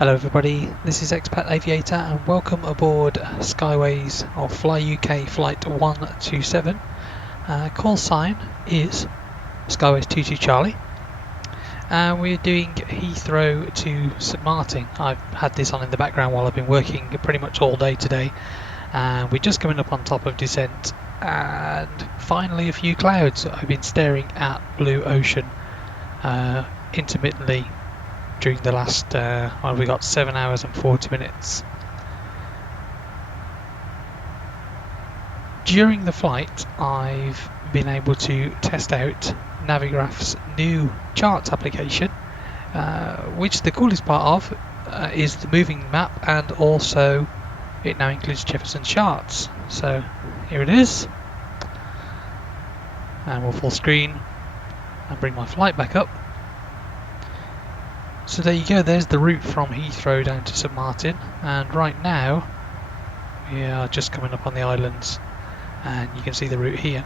Hello everybody, this is Expat Aviator and welcome aboard Skyways of FlyUK Flight 127. Call sign is Skyways 22 Charlie. And we're doing Heathrow to St Maarten. I've had this on in the background while I've been working pretty much all day today. And we're just coming up on top of descent and finally a few clouds. I've been staring at blue ocean intermittently during the last, we got 7 hours and 40 minutes. During the flight, I've been able to test out Navigraph's new charts application, which the coolest part of is the moving map, and also it now includes Jeppesen charts. So here it is, and we'll full screen and bring my flight back up. So there you go, there's the route from Heathrow down to St Maarten, and right now we are just coming up on the islands and you can see the route here.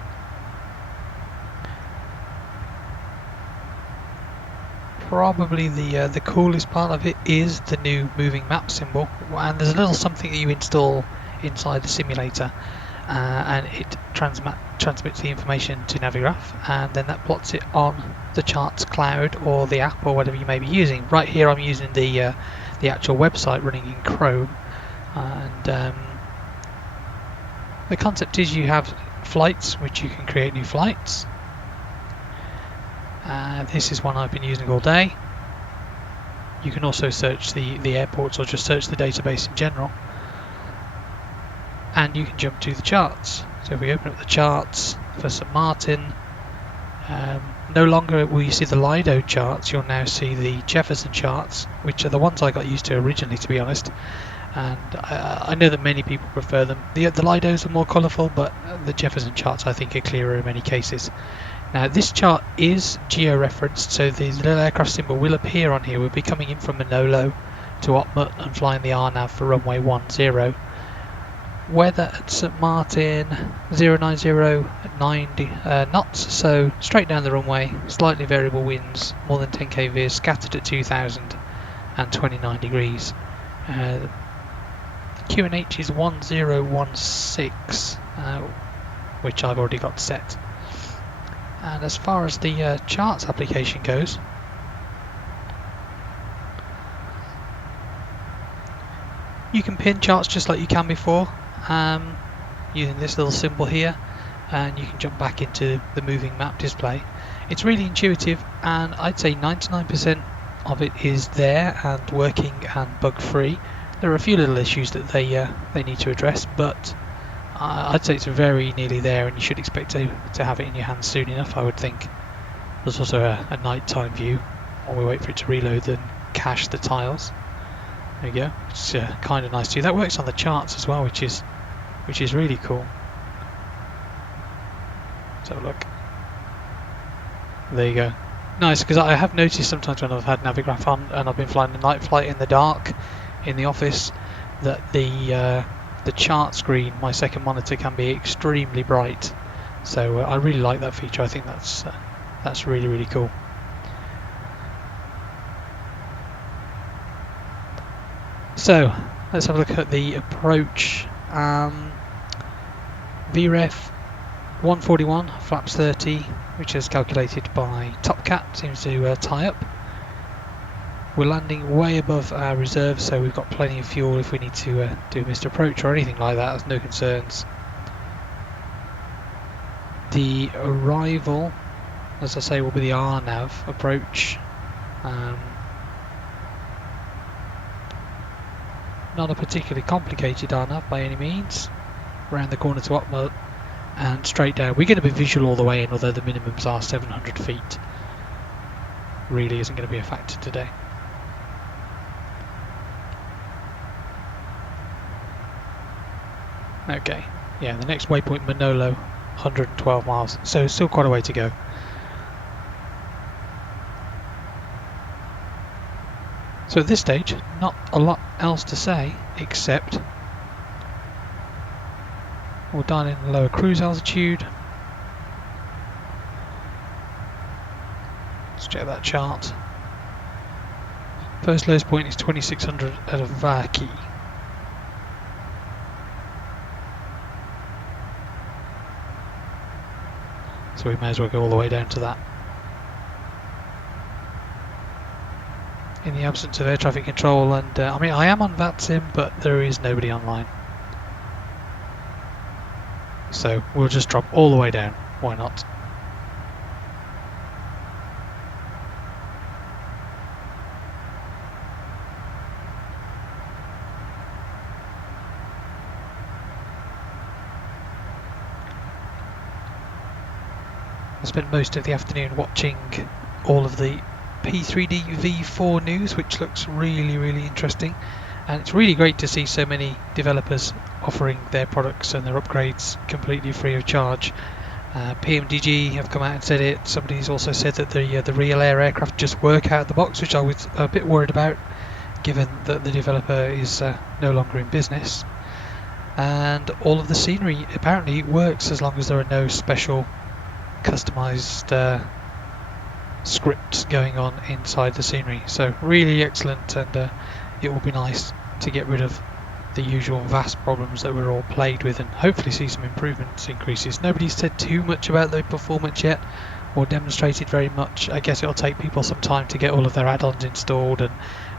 Probably the coolest part of it is the new moving map symbol, and there's a little something that you install inside the simulator and it transmits the information to Navigraph, and then that plots it on the charts cloud or the app or whatever you may be using. Right here I'm using the actual website running in Chrome, and the concept is you have flights which you can create new flights. This is one I've been using all day. You can also search the airports or just search the database in general, and you can jump to the charts. So if we open up the charts for St Maarten, no longer will you see the Lido charts, you'll now see the Jeppesen charts, which are the ones I got used to originally, to be honest. And I know that many people prefer them. The Lidos are more colourful, but the Jeppesen charts I think are clearer in many cases. Now this chart is geo-referenced, so the little aircraft symbol will appear on here. We'll be coming in from Manolo to Otmut and flying the RNAV for runway 10. Weather at St Maarten 090 at 90 knots, so straight down the runway, slightly variable winds, more than 10 kV, scattered at 2000 and 29 degrees. The QNH is 1016, which I've already got set. And as far as the charts application goes, you can pin charts just like you can before, using this little symbol here, and you can jump back into the moving map display. It's really intuitive, and I'd say 99% of it is there and working and bug free. There are a few little issues that they need to address, but I'd say it's very nearly there, and you should expect to have it in your hands soon enough, I would think. There's also a nighttime view while we wait for it to reload and cache the tiles. There you go. It's kind of nice too. That works on the charts as well, which is really cool. Let's have a look. There you go. Nice, because I have noticed sometimes when I've had Navigraph on and I've been flying a night flight in the dark in the office, that the chart screen, my second monitor, can be extremely bright. So I really like that feature. I think that's really, really cool. So let's have a look at the approach. VREF 141, flaps 30, which is calculated by TopCat, seems to tie up. We're landing way above our reserve, so we've got plenty of fuel if we need to do a missed approach or anything like that. There's no concerns. The arrival, as I say, will be the RNAV approach. Not a particularly complicated RNAV by any means. Around the corner to Otmut and straight down. We're going to be visual all the way in, although the minimums are 700 feet. Really isn't going to be a factor today. Okay, yeah, the next waypoint, Manolo, 112 miles, so still quite a way to go. So at this stage, not a lot else to say, except we'll dial in lower cruise altitude. Let's check that chart. First lowest point is 2600 at a Vaki. So we may as well go all the way down to that. In the absence of air traffic control, and I mean I am on VATSIM, but there is nobody online. So we'll just drop all the way down, why not? I spent most of the afternoon watching all of the P3D V4 news, which looks really interesting, and it's really great to see so many developers offering their products and their upgrades completely free of charge. PMDG have come out and said it. Somebody's also said that the real air aircraft just work out of the box, which I was a bit worried about, given that the developer is no longer in business. And all of the scenery apparently works as long as there are no special customized scripts going on inside the scenery. So really excellent, and it will be nice to get rid of the usual vast problems that we're all plagued with and hopefully see some improvements, increases. Nobody's said too much about the performance yet or demonstrated very much. I guess it'll take people some time to get all of their add-ons installed and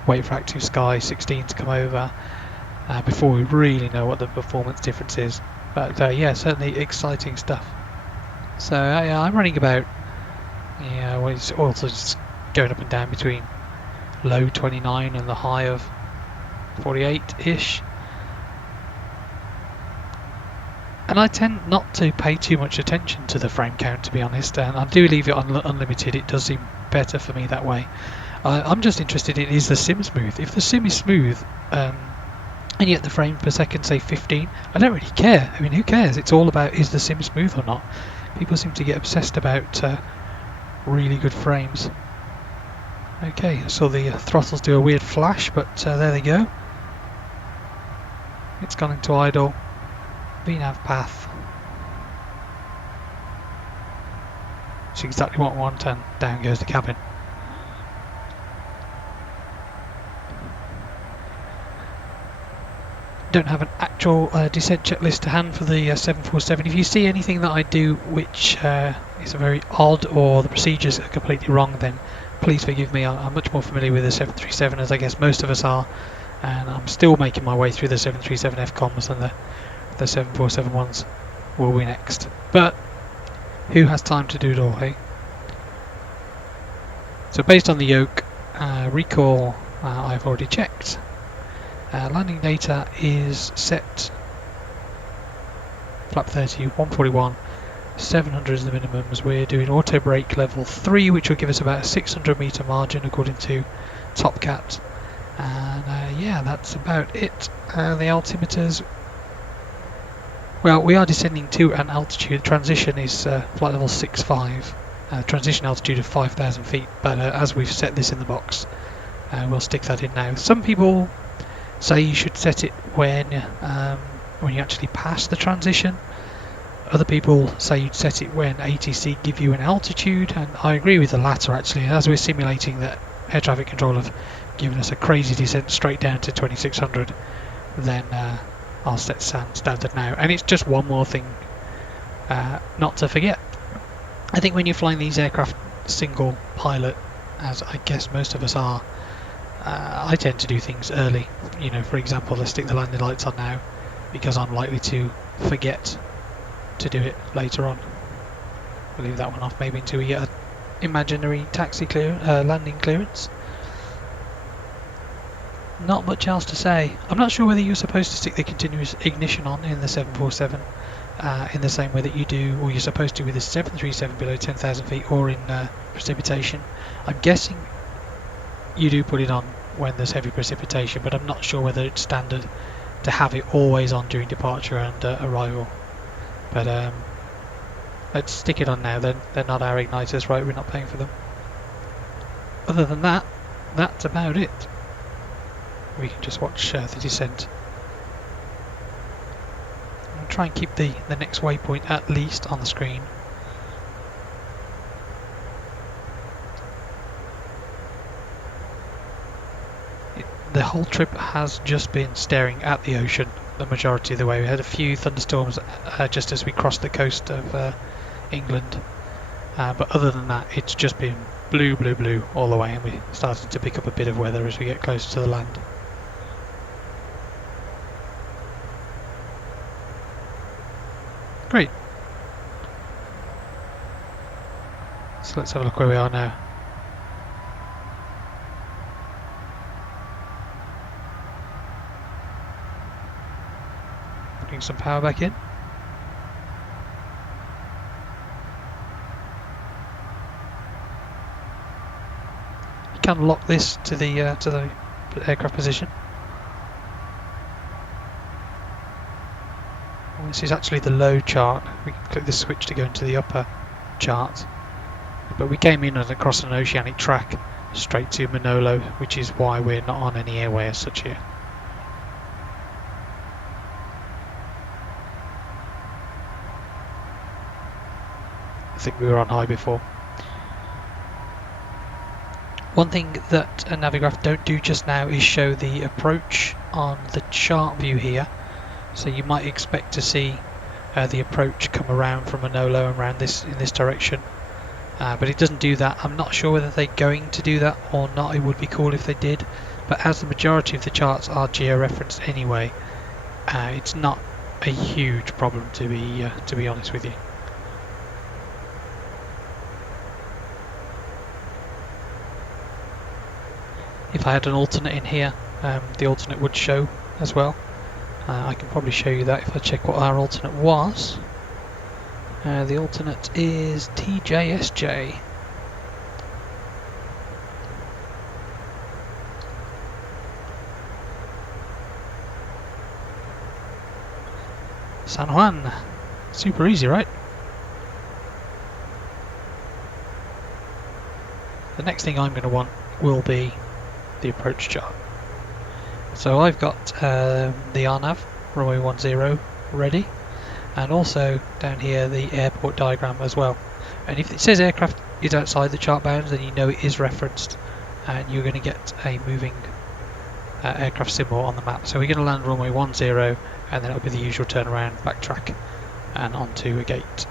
wait for Active Sky 16 to come over before we really know what the performance difference is. But yeah, certainly exciting stuff. So yeah, I'm running about, yeah, well, it's also just going up and down between low 29 and the high of 48-ish. And I tend not to pay too much attention to the frame count, to be honest, and I do leave it on unlimited. It does seem better for me that way. I'm just interested in, is the sim smooth? If the sim is smooth, and yet the frame per second say 15, I don't really care. I mean, who cares? It's all about, is the sim smooth or not? People seem to get obsessed about really good frames. Okay, I saw the throttles do a weird flash, but there they go. It's gone into idle. VNav path. It's exactly what I want, and down goes the cabin. Don't have an actual descent checklist to hand for the 747. If you see anything that I do which is very odd or the procedures are completely wrong, then please forgive me. I'm much more familiar with the 737, as I guess most of us are, and I'm still making my way through the 737 FCOMs, and the 747 ones will be next. But who has time to do it all, hey? So based on the yoke, recall I've already checked. Landing data is set flap 30, 141, 700 is the minimums. We're doing auto brake level 3, which will give us about a 600 meter margin according to Topcat. And yeah, that's about it. The altimeters, well, we are descending to an altitude. Transition is flight level 65, transition altitude of 5,000 feet, but as we've set this in the box, we'll stick that in now. Some people say you should set it when you actually pass the transition. Other people say you'd set it when ATC give you an altitude, and I agree with the latter actually. As we're simulating that air traffic control have given us a crazy descent straight down to 2600, then I'll set standard now. And it's just one more thing not to forget. I think when you're flying these aircraft single pilot, as I guess most of us are, I tend to do things early. You know, for example, let's stick the landing lights on now because I'm likely to forget to do it later on. We'll leave that one off maybe until we get an imaginary taxi landing clearance. Not much else to say. I'm not sure whether you're supposed to stick the continuous ignition on in the 747 in the same way that you do, or you're supposed to with the 737 below 10,000 feet, or in precipitation. I'm guessing you do put it on when there's heavy precipitation, but I'm not sure whether it's standard to have it always on during departure and arrival. But let's stick it on now then. They're not our igniters, right? We're not paying for them. Other than that, that's about it. We can just watch the descent. I'll try and keep the next waypoint at least on the screen. whole trip has just been staring at the ocean the majority of the way. We had a few thunderstorms just as we crossed the coast of England, but other than that it's just been blue, blue, blue all the way, and we're starting to pick up a bit of weather as we get closer to the land. Great. So let's have a look where we are now. Putting some power back in. You can lock this to the aircraft position. And this is actually the low chart. We can click this switch to go into the upper chart. But we came in and across an oceanic track straight to Manolo, which is why we're not on any airway as such here. I think we were on high before. One thing that Navigraph don't do just now is show the approach on the chart view here. So you might expect to see the approach come around from Manolo and around in this direction. But it doesn't do that. I'm not sure whether they're going to do that or not. It would be cool if they did. But as the majority of the charts are geo-referenced anyway, it's not a huge problem to be honest with you. If I had an alternate in here, the alternate would show as well. I can probably show you that if I check what our alternate was. The alternate is TJSJ. San Juan. Super easy, right? The next thing I'm going to want will be the approach chart. So I've got the RNAV, runway 10, ready. And also down here the airport diagram as well. And if it says aircraft is outside the chart bounds, then you know it is referenced and you're going to get a moving aircraft symbol on the map. So we're going to land runway 10 and then it'll be the usual turnaround, backtrack and onto a gate.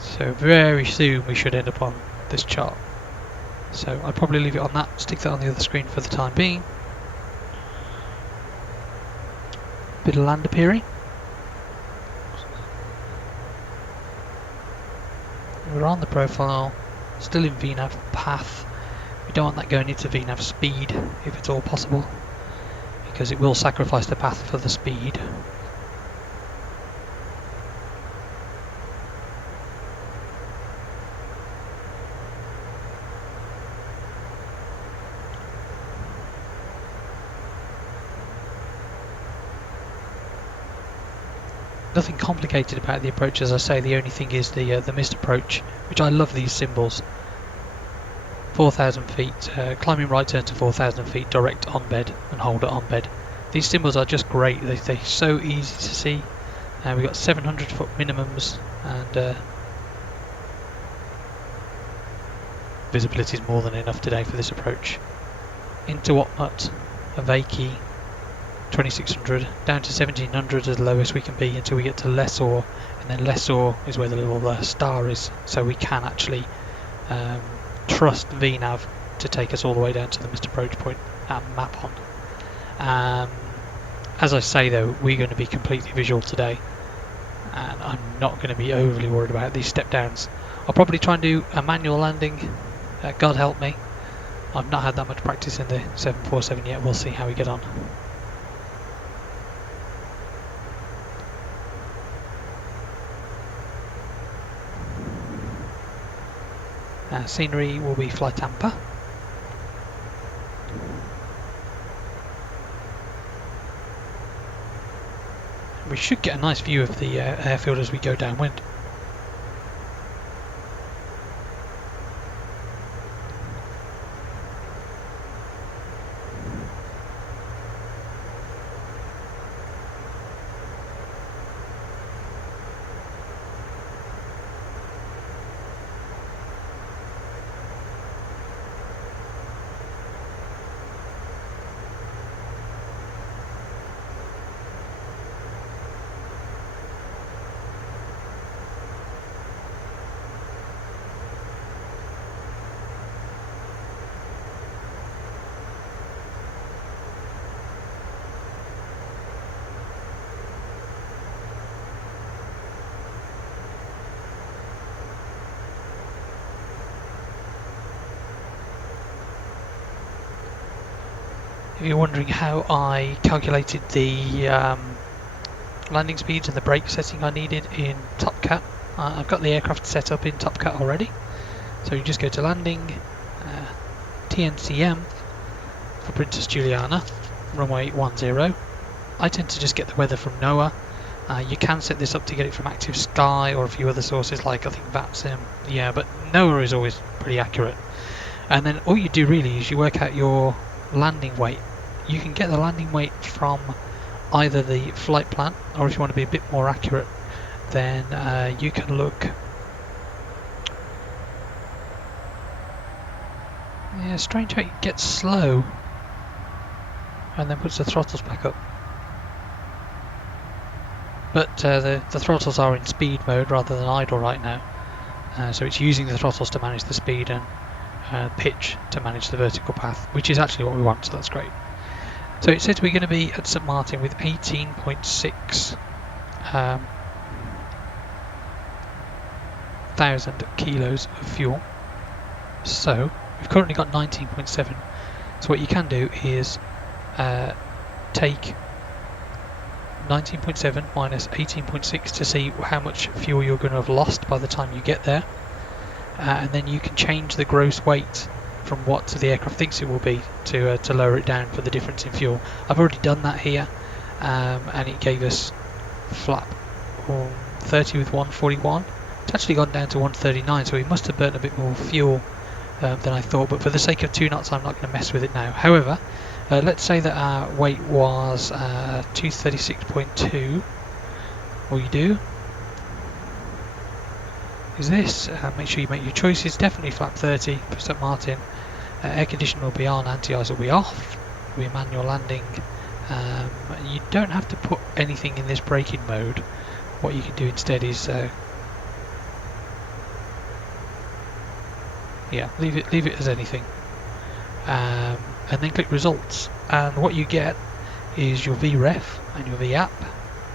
So very soon we should end up on this chart. So I'd probably leave it on that, stick that on the other screen for the time being. Bit of land appearing. We're on the profile, still in VNAV path. We don't want that going into VNAV speed if it's all possible, because it will sacrifice the path for the speed. Nothing complicated about the approach, as I say. The only thing is the missed approach, which I love these symbols. 4,000 feet, climbing right turn to 4,000 feet, direct on bed and hold it on bed. These symbols are just great. They're so easy to see. We've got 700 foot minimums, and visibility is more than enough today for this approach. Into Whatnot, Avaki, 2600 down to 1700 as the lowest we can be until we get to Lessor, and then Lessor is where the little star is, so we can actually trust VNAV to take us all the way down to the missed approach point at Mapon. As I say though, we're going to be completely visual today, and I'm not going to be overly worried about these step downs. I'll probably try and do a manual landing, God help me. I've not had that much practice in the 747 yet, we'll see how we get on. Scenery will be FlyTampa. We should get a nice view of the airfield as we go downwind. If you're wondering how I calculated the landing speeds and the brake setting I needed in TopCat, I've got the aircraft set up in TopCat already. So you just go to landing, TNCM for Princess Juliana, runway 10. I tend to just get the weather from NOAA. You can set this up to get it from Active Sky or a few other sources like I think VATSIM, yeah, but NOAA is always pretty accurate. And then all you do really is you work out your landing weight. You can get the landing weight from either the flight plan, or if you want to be a bit more accurate, then you can look. Yeah, strange how it gets slow and then puts the throttles back up. But the throttles are in speed mode rather than idle right now, so it's using the throttles to manage the speed and pitch to manage the vertical path, which is actually what we want, so that's great. So it says we're going to be at St Maarten with 18.6 thousand kilos of fuel. So we've currently got 19.7. So what you can do is take 19.7 minus 18.6 to see how much fuel you're going to have lost by the time you get there, and then you can change the gross weight from what the aircraft thinks it will be to lower it down for the difference in fuel. I've already done that here, and it gave us flap 30 with 141. It's actually gone down to 139, so we must have burnt a bit more fuel than I thought, but for the sake of 2 knots I'm not going to mess with it now. However, let's say that our weight was 236.2. All you do is this, make sure you make your choices, definitely flap 30 for St Maarten, air conditioning will be on, anti-ice will be off, will be manual landing. You don't have to put anything in this braking mode. What you can do instead is leave it as anything, and then click results, and what you get is your VREF and your VAP,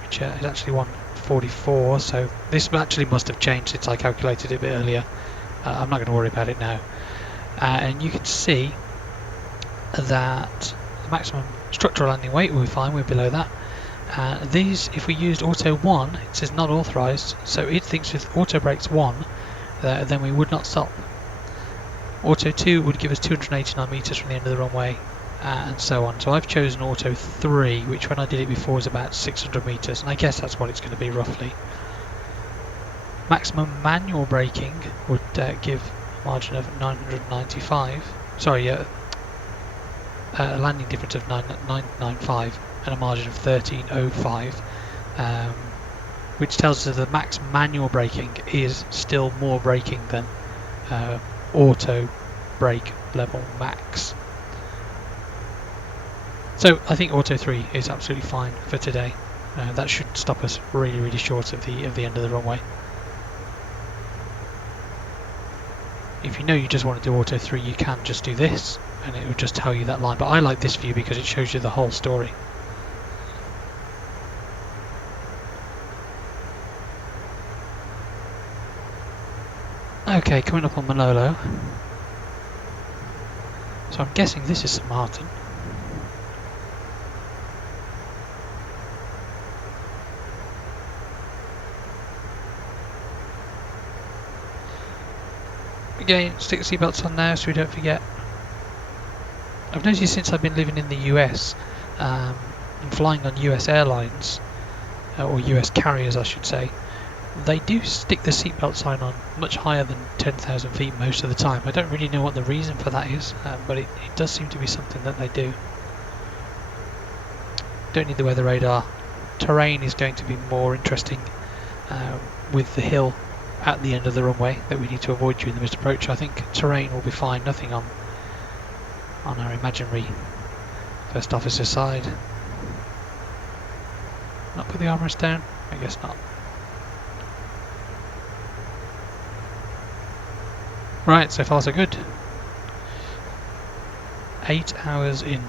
which is actually 144, so this actually must have changed since I calculated it a bit earlier. I'm not going to worry about it now, and you can see that the maximum structural landing weight will be fine, we're below that. These, if we used auto 1, it says not authorized, so it thinks with auto brakes 1 then we would not stop. Auto 2 would give us 289 meters from the end of the runway, and so on. So I've chosen auto 3, which when I did it before was about 600 meters, and I guess that's what it's going to be roughly. Maximum manual braking would give a margin of 995. Sorry, a landing difference of 995 and a margin of 1305, which tells us that the max manual braking is still more braking than auto brake level max. So I think auto 3 is absolutely fine for today. That should stop us really short of the end of the runway. If you know you just want to do auto 3, you can just do this and it will just tell you that line, but I like this view because it shows you the whole story. Okay, coming up on Manolo. So I'm guessing this is St Maarten. Again, stick the seatbelts on now so we don't forget. I've noticed since I've been living in the US and flying on US airlines, or US carriers I should say, they do stick the seatbelt sign on much higher than 10,000 feet most of the time. I don't really know what the reason for that is, but it does seem to be something that they do. Don't need the weather radar. Terrain is going to be more interesting with the hill at the end of the runway that we need to avoid during the missed approach. I think terrain will be fine, nothing on our imaginary first officer side. Not put the armrest down? I guess not. Right, so far so good. 8 hours in.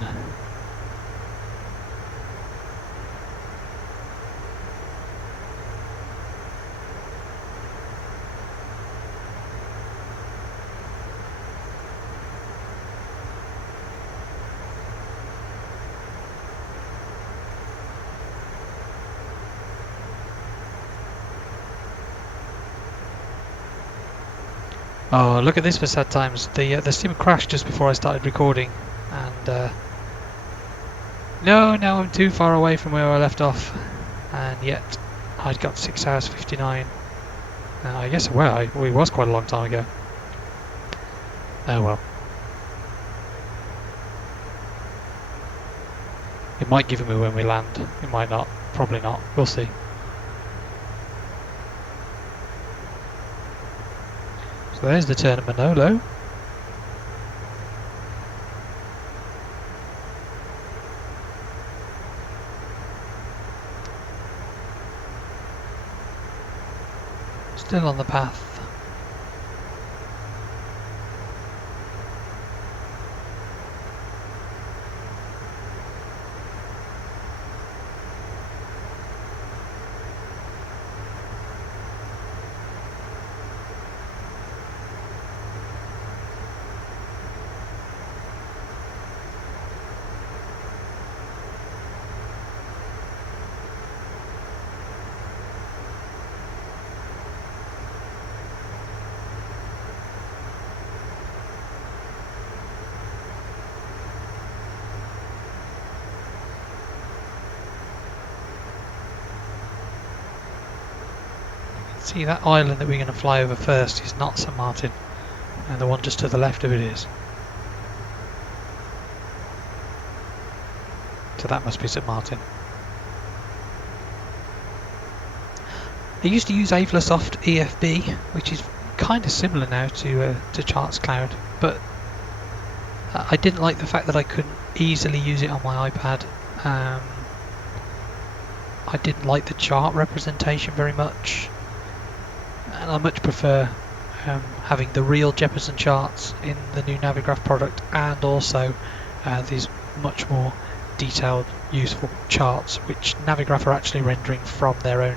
Oh, look at this for sad times. The sim crashed just before I started recording, and no, now I'm too far away from where I left off, and yet I'd got 6 hours 59. I guess it was quite a long time ago. Oh well. It might give me when we land. It might not. Probably not. We'll see. So there's the turn of Manolo. Still on the path. See, that island that we're going to fly over first is not St Maarten, and the one just to the left of it is. So that must be St Maarten. I used to use Avlasoft EFB, which is kind of similar now to Charts Cloud, but I didn't like the fact that I couldn't easily use it on my iPad. I didn't like the chart representation very much. And I much prefer having the real Jeppesen charts in the new Navigraph product, and also these much more detailed, useful charts which Navigraph are actually rendering from their own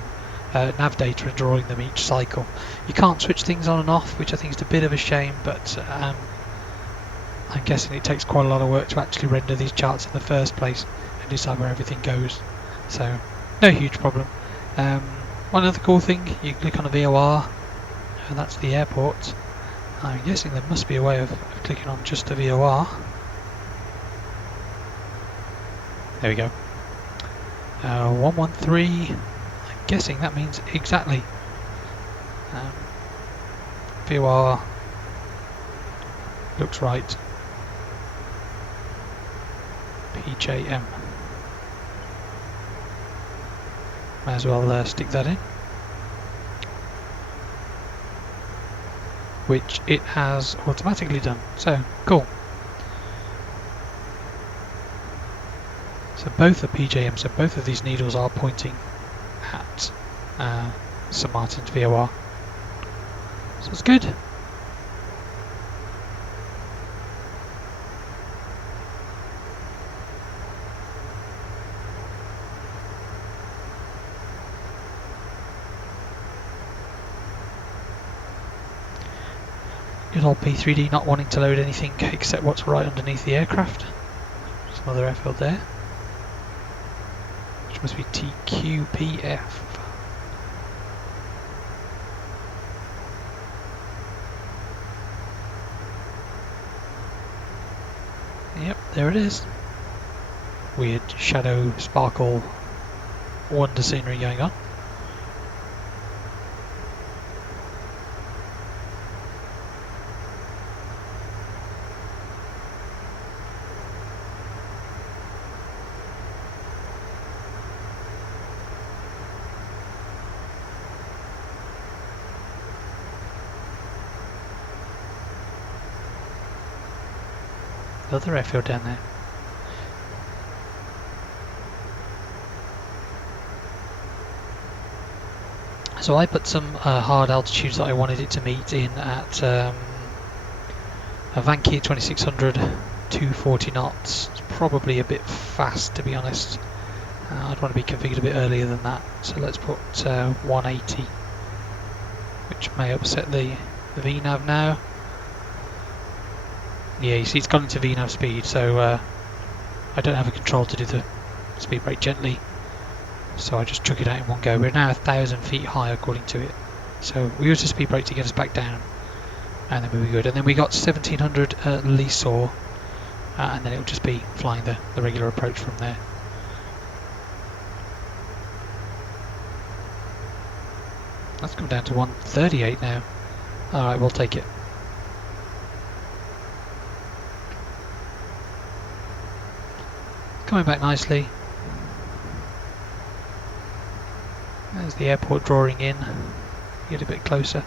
nav data and drawing them each cycle. You can't switch things on and off, which I think is a bit of a shame, but I'm guessing it takes quite a lot of work to actually render these charts in the first place and decide where everything goes. So no huge problem. One other cool thing, you click on a VOR, and that's the airport. I'm guessing there must be a way of clicking on just a VOR. There we go. 113, I'm guessing that means exactly. VOR looks right. PJM. Might as well stick that in, which it has automatically done. So cool. So both are PJM, so both of these needles are pointing at St Maarten's VOR. So it's good. Good old P3D not wanting to load anything except what's right underneath the aircraft. Some other airfield there, which must be TQPF. Yep, there it is. Weird shadow, sparkle, wonder scenery going on. Another airfield down there. So I put some hard altitudes that I wanted it to meet in at a Vanquier 2600, 240 knots. It's probably a bit fast, to be honest. I'd want to be configured a bit earlier than that. So let's put 180, which may upset the VNav now. Yeah, you see it's gone into VNav speed, so I don't have a control to do the speed brake gently, so I just chuck it out in one go. We're now 1,000 feet high according to it, so we use the speed brake to get us back down. and then we'll be good. And then we got 1700 at Leesaw, and then it'll just be flying the regular approach from there. That's come down to 138 now. Alright, we'll take it. Coming back nicely. There's the airport drawing in. Get a bit closer.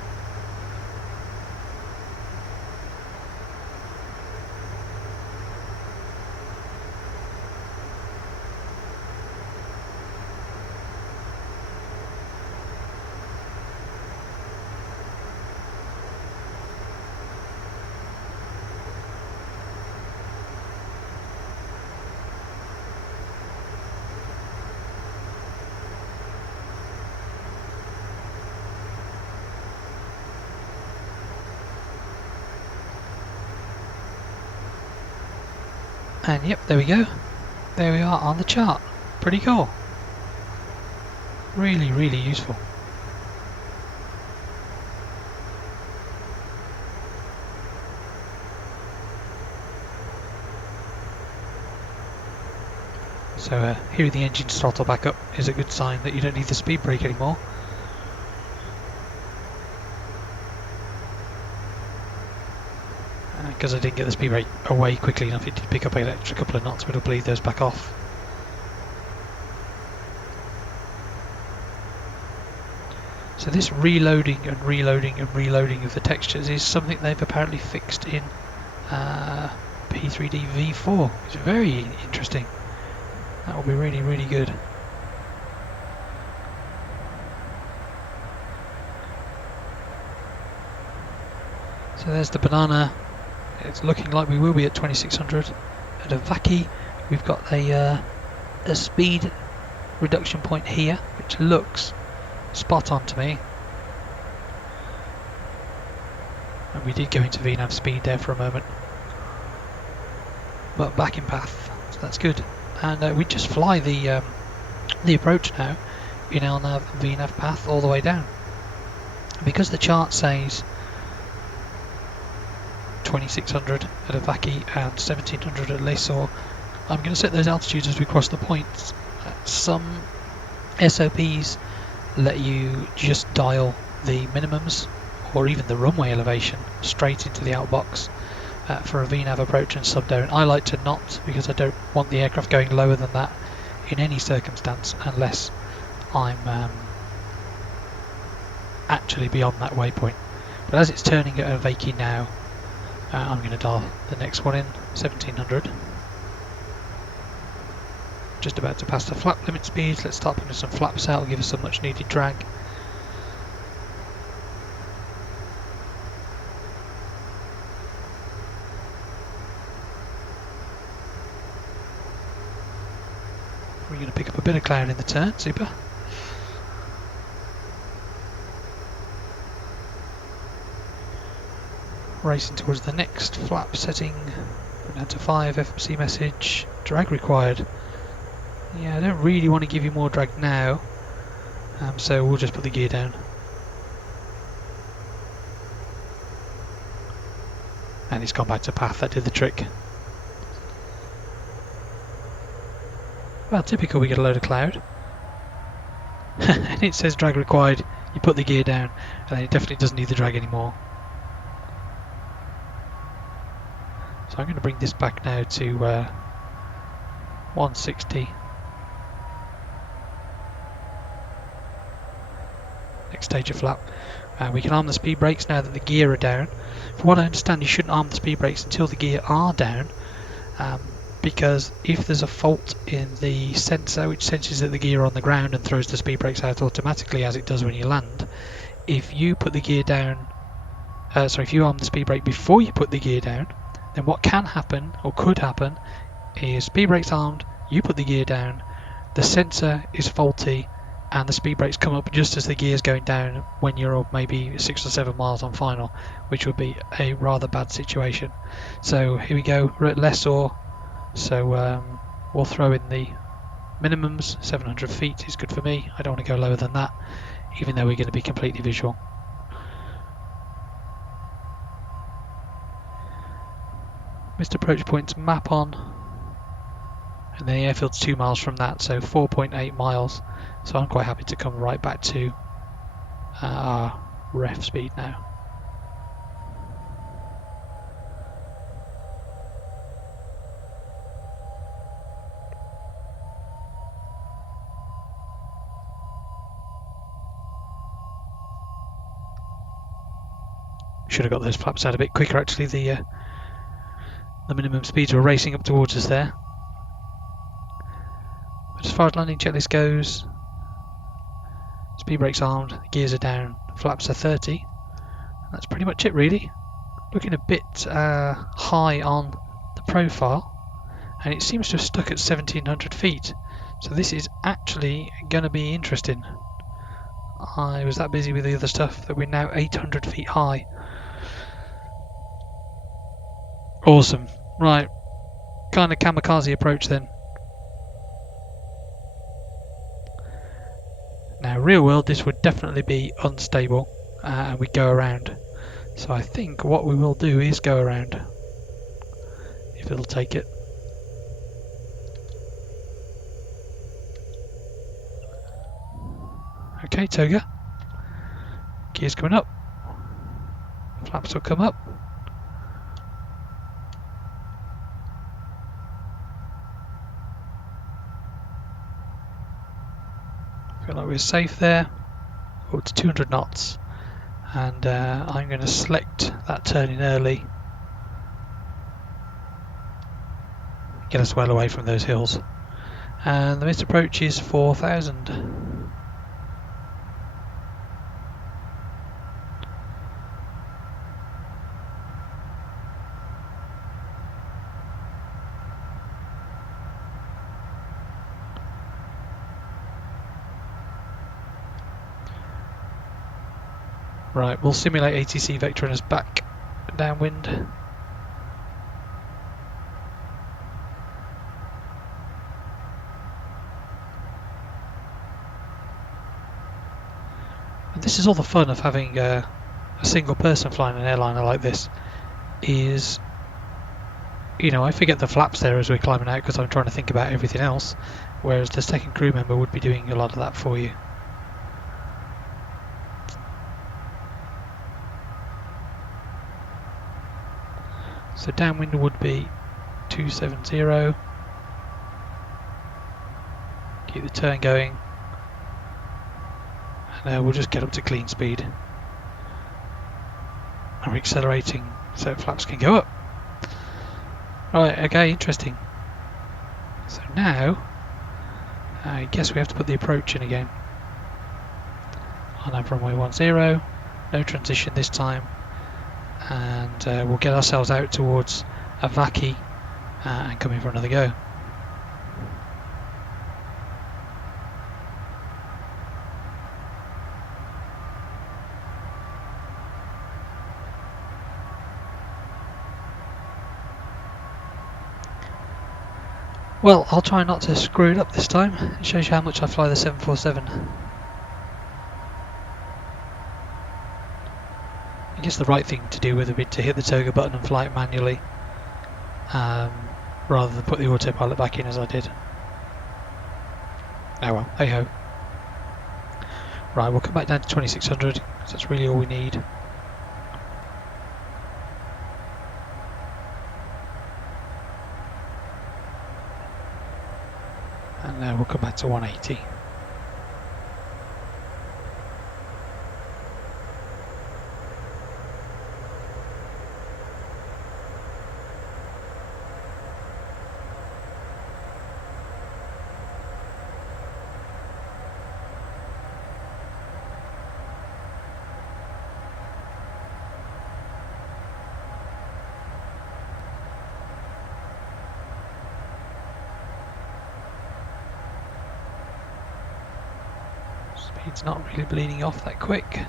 And yep, there we go. There we are on the chart. Pretty cool. Really, really useful. So hearing the engines throttle back up is a good sign that you don't need the speed brake anymore. Because I didn't get the speed brake away quickly enough, it did pick up an extra couple of knots, but I'll bleed those back off. So this reloading and reloading and reloading of the textures is something they've apparently fixed in P3D V4. It's very interesting. That will be really, really good. So there's the banana. It's looking like we will be at 2600. At Avaki, we've got a speed reduction point here, which looks spot on to me. And we did go into VNAV speed there for a moment, but back in path, so that's good. And we just fly the approach now in our VNAV path all the way down. Because the chart says 2600 at Avaki and 1700 at Leesaw, I'm going to set those altitudes as we cross the points. Some SOPs let you just dial the minimums or even the runway elevation straight into the outbox for a VNAV approach and sub down. I like to not, because I don't want the aircraft going lower than that in any circumstance unless I'm actually beyond that waypoint. But as it's turning at Avaki now, I'm going to dial the next one in, 1700. Just about to pass the flap limit speeds. Let's start putting some flaps out, give us some much needed drag. We're going to pick up a bit of cloud in the turn, super. Racing towards the next flap setting, down to 5, FMC message, drag required. Yeah, I don't really want to give you more drag now, so we'll just put the gear down. And it's gone back to path, that did the trick. Well, typical, we get a load of cloud. And it says drag required, you put the gear down, and then it definitely doesn't need the drag anymore. So I'm going to bring this back now to 160. Next stage of flap. We can arm the speed brakes now that the gear are down. From what I understand, you shouldn't arm the speed brakes until the gear are down, because if there's a fault in the sensor which senses that the gear are on the ground and throws the speed brakes out automatically as it does when you land, if you put the gear down, if you arm the speed brake before you put the gear down, then what can happen, or could happen, is speed brakes armed, you put the gear down, the sensor is faulty, and the speed brakes come up just as the gear is going down when you're maybe 6 or 7 miles on final, which would be a rather bad situation. So here we go, we're at Leesaw, so we'll throw in the minimums. 700 feet is good for me, I don't want to go lower than that, even though we're going to be completely visual. missed approach point's map on, and then the airfield's 2 miles from that, so 4.8 miles. So I'm quite happy to come right back to our ref speed now. Should have got those flaps out a bit quicker actually. The minimum speeds were racing up towards us there. But as far as landing checklist goes, speed brakes armed, gears are down, flaps are 30. That's pretty much it really. Looking a bit high on the profile, and it seems to have stuck at 1700 feet. So this is actually going to be interesting. I was that busy with the other stuff that we're now 800 feet high. Awesome. Right. Kind of kamikaze approach then. Now real world this would definitely be unstable and we go around. So I think what we will do is go around. If it'll take it. Okay, Toga. Gears coming up. Flaps will come up. Feel like we're safe there. Up to 200 knots. And I'm going to select that turn in early. Get us well away from those hills. And the missed approach is 4,000. Right, we'll simulate ATC vectoring us back downwind. And this is all the fun of having a single person flying an airliner like this. Is, you know, I forget the flaps there as we're climbing out because I'm trying to think about everything else, whereas the second crew member would be doing a lot of that for you. So downwind would be 270. Keep the turn going. And we'll just get up to clean speed. And we're accelerating so flaps can go up. Right, okay, interesting. So now, I guess we have to put the approach in again. On our runway 10, no transition this time. And we'll get ourselves out towards Avaki and come in for another go. Well, I'll try not to screw it up this time. It shows you how much I fly the 747. I guess the right thing to do would have been to hit the toga button and fly it manually, rather than put the autopilot back in as I did. Oh well, hey ho. Right, we'll come back down to 2600 because that's really all we need. And then we'll come back to 180. Speed's not really bleeding off that quick.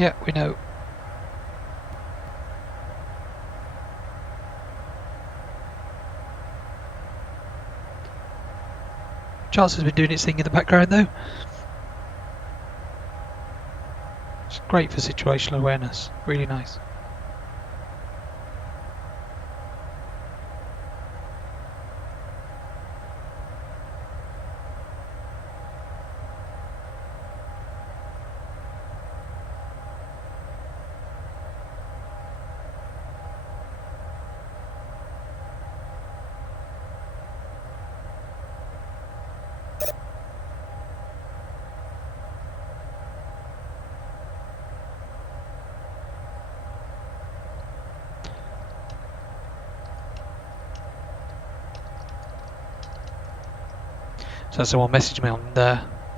Yeah, we know. Charts has been doing its thing in the background though. It's great for situational awareness, really nice. So someone messaged me on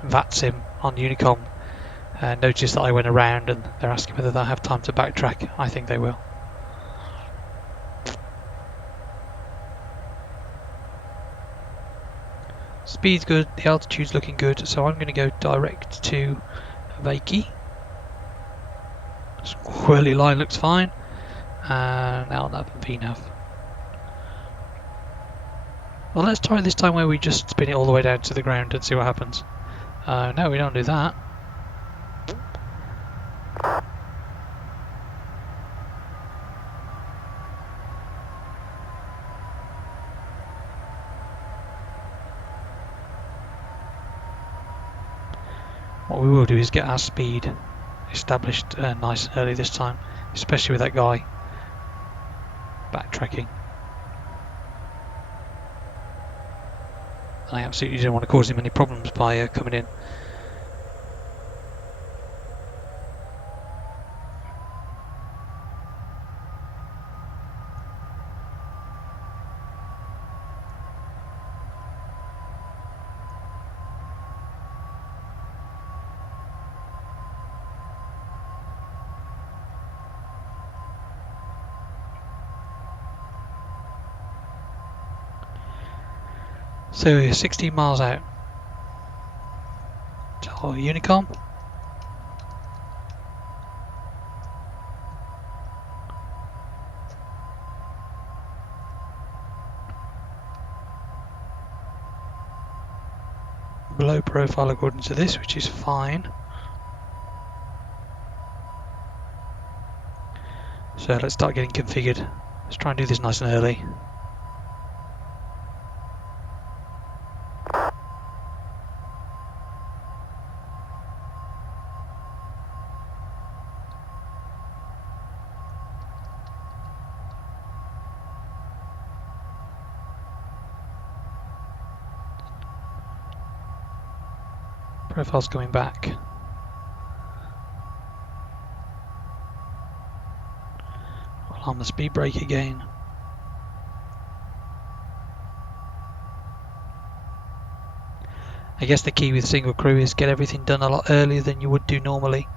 VATSIM on Unicom and noticed that I went around, and they're asking whether they'll have time to backtrack. I think they will. Speed's good, the altitude's looking good, so I'm going to go direct to Vakey. Squirrely line looks fine, and LNAV and VNAV. Well, let's try this time where we just spin it all the way down to the ground and see what happens. No, we don't do that. What we will do is get our speed established nice and early this time, especially with that guy backtracking. I absolutely don't want to cause him any problems by coming in. So you're 16 miles out. Tell Unicom. Below profile according to this, which is fine. So let's start getting configured. Let's try and do this nice and early. Profile's coming back. I'll on the speed brake again. I guess the key with single crew is get everything done a lot earlier than you would do normally.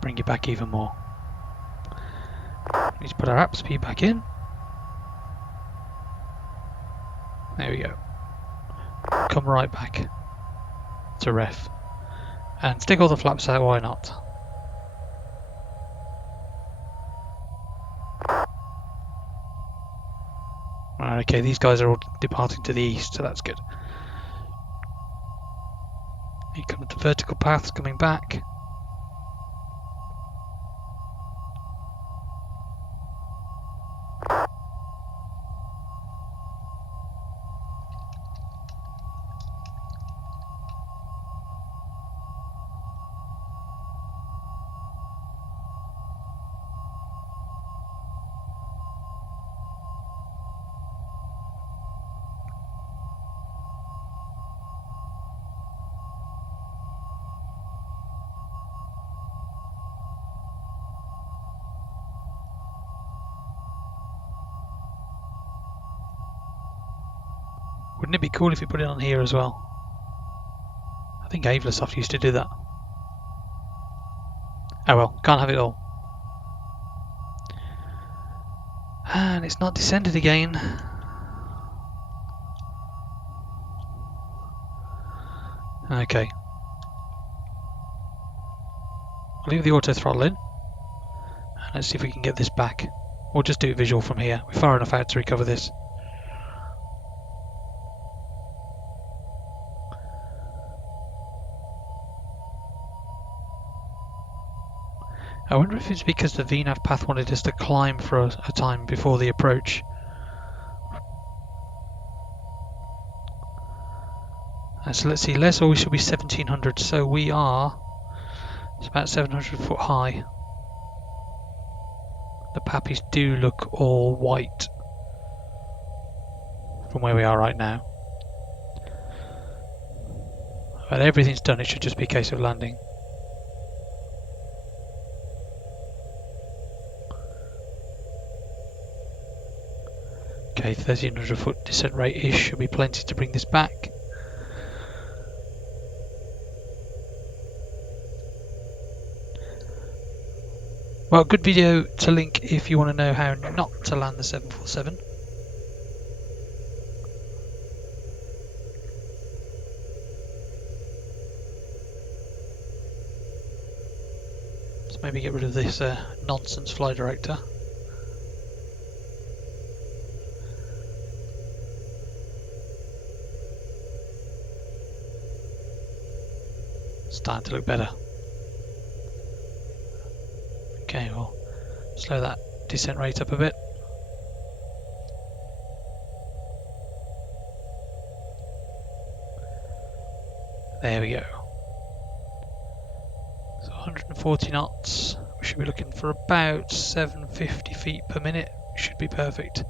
Bring it back even more. Need to put our app speed back in. There we go. Come right back to ref. And stick all the flaps out, why not? Right, okay, these guys are all departing to the east, so that's good. Here come the vertical paths coming back. Wouldn't it be cool if you put it on here as well? I think Avlasoft used to do that. Oh well, can't have it all. And it's not descended again. Okay. I'll leave the auto throttle in. And let's see if we can get this back. We'll just do it visual from here. We're far enough out to recover this. I wonder if it's because the VNAV path wanted us to climb for a time before the approach. So let's see, less or we should be 1700, so we are, it's about 700 foot high. The pappies do look all white from where we are right now. But everything's done, it should just be a case of landing. Okay, 1300 foot descent rate-ish should be plenty to bring this back. Well, good video to link if you want to know how not to land the 747. Let's maybe get rid of this nonsense fly director. Starting to look better. Okay, we'll slow that descent rate up a bit. There we go. So 140 knots. We should be looking for about 750 feet per minute. Should be perfect.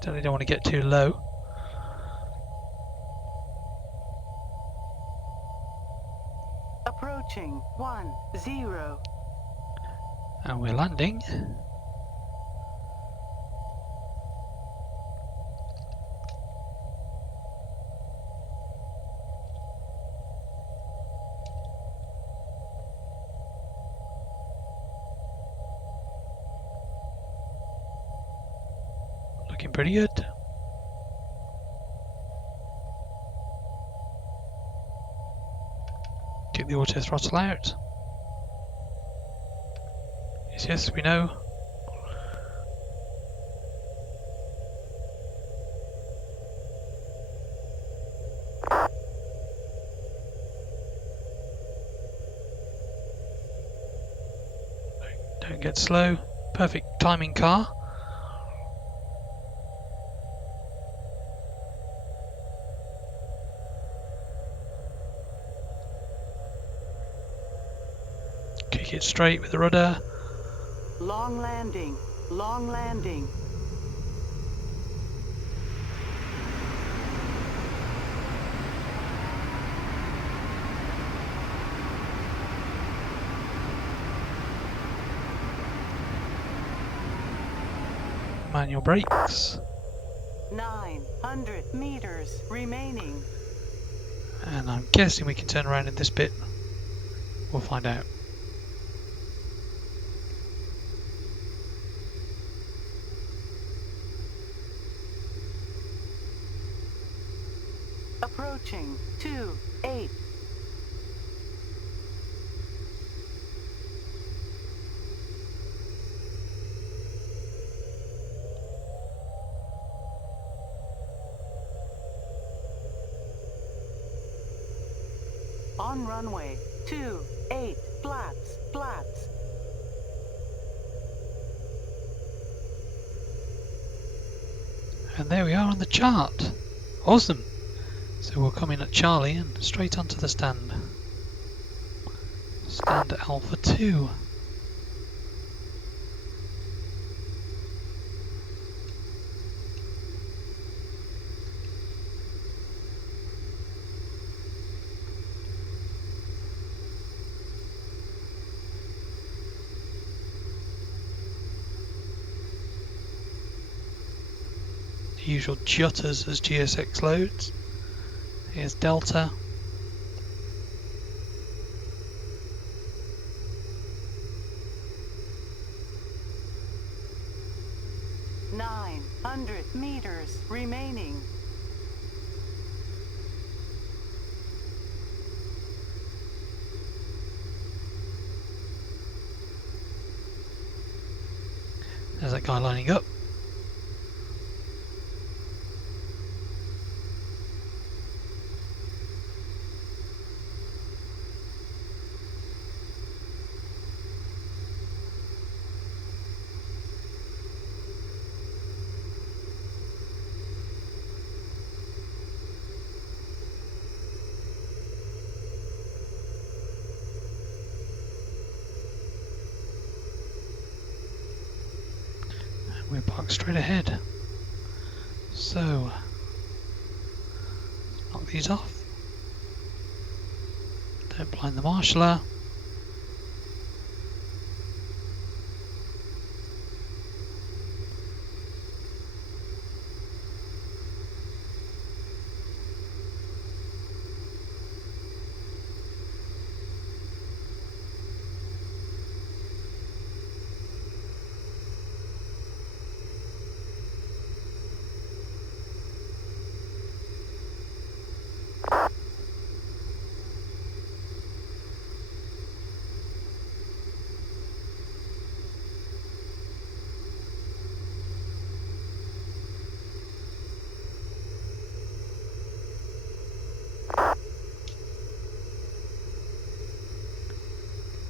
Definitely don't want to get too low. Approaching 10. And we're landing. Looking pretty good. Get the auto throttle out. Yes, we know. Don't get slow. Perfect timing car. Kick it straight with the rudder. Long landing, long landing. Manual brakes. 900 meters remaining. And I'm guessing we can turn around in this bit. We'll find out. Approaching 28. On runway 28, flats, flats. And there we are on the chart. Awesome. So we'll come in at Charlie and straight onto the stand. Stand Alpha 2. The usual jutters as GSX loads. Here's Delta. 100 meters remaining. There's that guy lining up. We're parked straight ahead. So, knock these off. Don't blind the marshaller.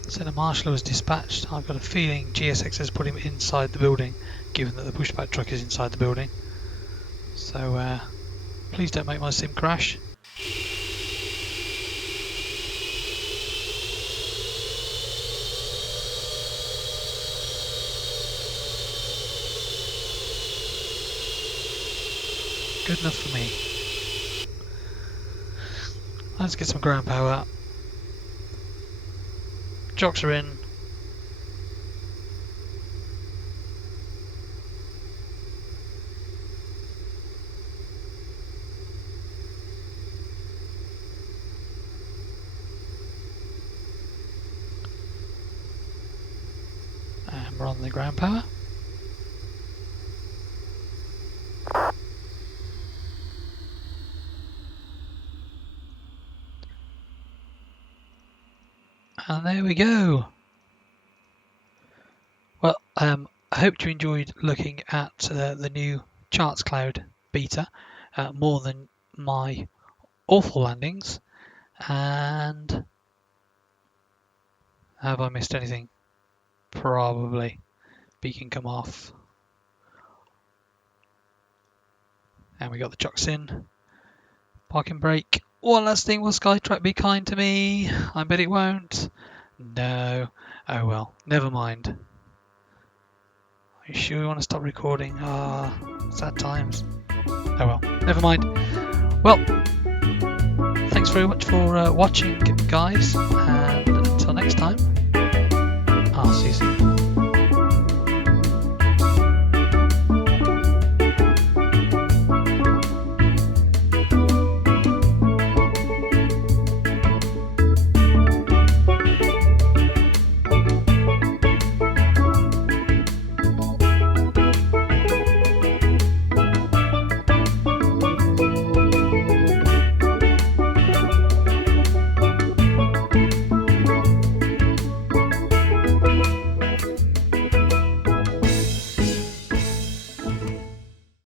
So the marshaller was dispatched. I've got a feeling GSX has put him inside the building, given that the pushback truck is inside the building. So please don't make my sim crash. Good enough for me. Let's get some ground power. Jocks are in. And we're on the ground power. And there we go. Well, I hope you enjoyed looking at the new Charts Cloud Beta more than my awful landings. And have I missed anything? Probably. Beacon come off. And we got the chocks in. Parking brake. One last thing, will Skytrack be kind to me? I bet it won't. No. Oh well, never mind. Are you sure you want to stop recording? Sad times. Oh well, never mind. Well, thanks very much for watching, guys, and until next time, I'll see you soon.